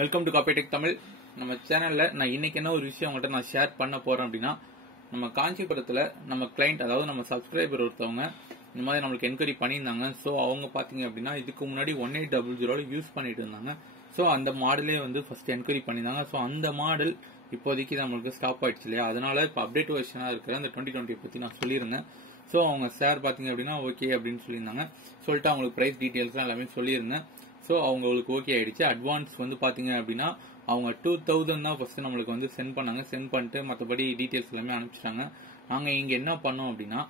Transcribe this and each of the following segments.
Welcome to copier Tamil. நம்ம சேனல்ல நான் இன்னைக்கு என்ன ஒரு விஷயம் உங்கள்கிட்ட நான் ஷேர் பண்ண போறேன் அப்படின்னா, நம்ம காஞ்சிபுரத்துல நம்ம கிளைண்ட், அதாவது நம்ம சப்ஸ்கிரைபர் ஒருத்தவங்க இந்த மாதிரி நம்மளுக்கு என்கொயரி பண்ணியிருந்தாங்க. ஸோ அவங்க பாத்தீங்க அப்படின்னா இதுக்கு முன்னாடி 1800 யூஸ் பண்ணிட்டு இருந்தாங்க. ஸோ அந்த மாடலே வந்து ஃபர்ஸ்ட் என்கொயரி பண்ணியிருந்தாங்க. ஸோ அந்த மாடல் இப்போதைக்கு நம்மளுக்கு ஸ்டாப் ஆயிடுச்சு இல்லையா, அதனால இப்போ அப்டேட் வெர்ஷனா இருக்கிற அந்த 2020 பத்தி நான் சொல்லியிருந்தேன். ஸோ அவங்க சார் பாத்தீங்க அப்படின்னா ஓகே அப்படின்னு சொல்லியிருந்தாங்க. சொல்லிட்டு அவங்களுக்கு பிரைஸ் டீடைல்ஸ் எல்லாமே சொல்லியிருந்தேன். ஸோ அவங்களுக்கு ஓகே ஆயிடுச்சு. அட்வான்ஸ் வந்து பாத்தீங்க அப்படின்னா அவங்க 2000 தான் ஃபர்ஸ்ட் நம்மளுக்கு வந்து சென்ட் பண்ணாங்க. சென்ட் பண்ணிட்டு மற்றபடி டீடைல்ஸ் எல்லாமே அனுப்பிச்சிட்டாங்க. நாங்க இங்க என்ன பண்ணோம் அப்படின்னா,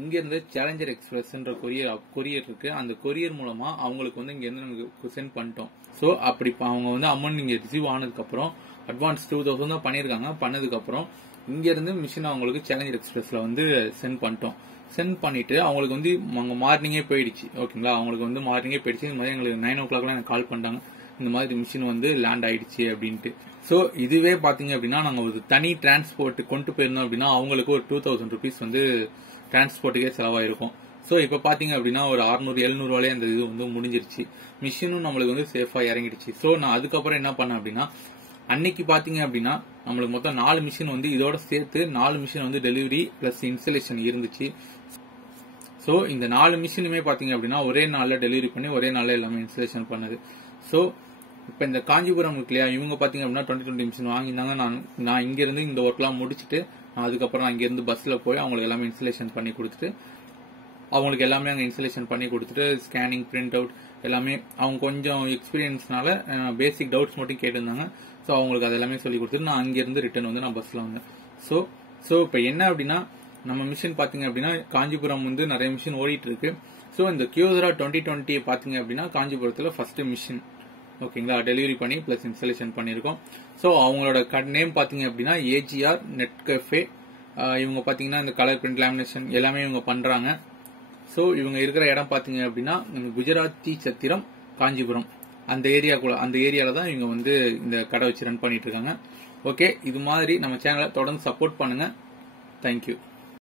இங்க இருந்து சேலஞ்சர் எக்ஸ்பிரஸ்ன்ற கொரியர் இருக்கு. அந்த கொரியர் மூலமா அவங்களுக்கு வந்து இங்க இருந்து நமக்கு சென்ட் பண்ணிட்டோம். ஸோ அப்படி அவங்க வந்து அமௌண்ட் இங்க ரிசீவ் ஆனதுக்கு அப்புறம் அட்வான்ஸ் 2000 தான் பண்ணிருக்காங்க. பண்ணதுக்கு அப்புறம் இங்க இருந்து மிஷின் அவங்களுக்கு சேலஞ்சர் எக்ஸ்பிரஸ்ல வந்து சென்ட் பண்ணிட்டோம். சென்ட் பண்ணிட்டு அவங்களுக்கு வந்து அங்க மார்னிங்கே போயிடுச்சு. ஓகேங்களா, அவங்களுக்கு வந்து மார்னிங்கே போயிடுச்சு. இந்த மாதிரி எங்களுக்கு 9 o'clock எனக்கு கால் பண்ணிட்டாங்க, இந்த மாதிரி மிஷின் வந்து லேண்ட் ஆயிடுச்சு அப்படின்ட்டு. சோ இதுவே பாத்தீங்க அப்படின்னா நாங்க ஒரு தனி டிரான்ஸ்போர்ட் கொண்டு போயிருந்தோம் அப்படின்னா அவங்களுக்கு ஒரு 2000 rupees வந்து டிரான்ஸ்போர்ட்டுக்கே செலவாயிருக்கும். சோ இப்ப பாத்தீங்க அப்படின்னா ஒரு 600-700 ரூபாயே அந்த இது வந்து முடிஞ்சிருச்சு. மிஷினும் நம்மளுக்கு வந்து சேஃபா இறங்கிடுச்சு. சோ நான் அதுக்கப்புறம் என்ன பண்ணேன் அப்படின்னா, அன்னைக்கு பாத்தீங்க அப்படின்னா நம்மளுக்கு மொத்தம் 4 மிஷின் வந்து இதோட சேர்த்து 4 மிஷின் வந்து டெலிவரி பிளஸ் இன்ஸ்டலேஷன் இருந்துச்சு. சோ இந்த 4 மிஷினுமே பாத்தீங்க அப்படின்னா ஒரே நாள்ல டெலிவரி பண்ணி ஒரே நாள்ல எல்லாமே இன்ஸ்டலேஷன் பண்ணது. சோ இப்ப இந்த காஞ்சிபுரம் இருக்கு இல்லையா, இவங்க பாத்தீங்க அப்படின்னா 2020 மிஷின் வாங்கியிருந்தாங்க. நான் இங்க இருந்து இந்த ஒர்க் எல்லாம் முடிச்சுட்டு அதுக்கப்புறம் அங்க இருந்து பஸ்ல போய் அவங்களுக்கு எல்லாமே இன்ஸ்டலேஷன் பண்ணி கொடுத்துட்டு அவங்களுக்கு எல்லாமே அங்க இன்ஸ்டலேஷன் பண்ணி கொடுத்துட்டு ஸ்கேனிங் பிரிண்ட் அவுட் எல்லாமே அவங்க கொஞ்சம் எக்ஸ்பீரியன்ஸ்னால பேசிக் டவுட்ஸ் மட்டும் கேட்டிருந்தாங்க. சோ அவங்களுக்கு அதெல்லாமே சொல்லி கொடுத்துட்டு நான் அங்க இருந்து ரிட்டர்ன் வந்து நான் பஸ்ல வந்தேன். சோ இப்ப என்ன அப்படின்னா நம்ம மிஷின் பாத்தீங்க அப்படின்னா காஞ்சிபுரம் வந்து நிறைய மிஷின் ஓடிட்டு இருக்கு. சோ இந்த Kyocera 2020 பாத்தீங்க அப்படின்னா காஞ்சிபுரத்துல ஃபர்ஸ்ட் மிஷின் ஓகேங்களா டெலிவரி பண்ணி பிளஸ் இன்ஸ்டாலேஷன் பண்ணிருக்கோம். சோ அவங்களோட நேம் பாத்தீங்க அப்படின்னா AGR நெட் கஃபே. இவங்க பாத்தீங்கன்னா இந்த கலர் பிரிண்ட் லேமினேஷன் எல்லாமே இவங்க பண்றாங்க. சோ இவங்க இருக்கிற இடம் பாத்தீங்க அப்படின்னா குஜராத்தி சத்திரம் காஞ்சிபுரம் அந்த ஏரியால தான் இவங்க வந்து இந்த கடை வச்சு ரன் பண்ணிட்டு இருக்காங்க. ஓகே, இது மாதிரி நம்ம சேனலை தொடர்ந்து சப்போர்ட் பண்ணுங்க. தேங்க்யூ.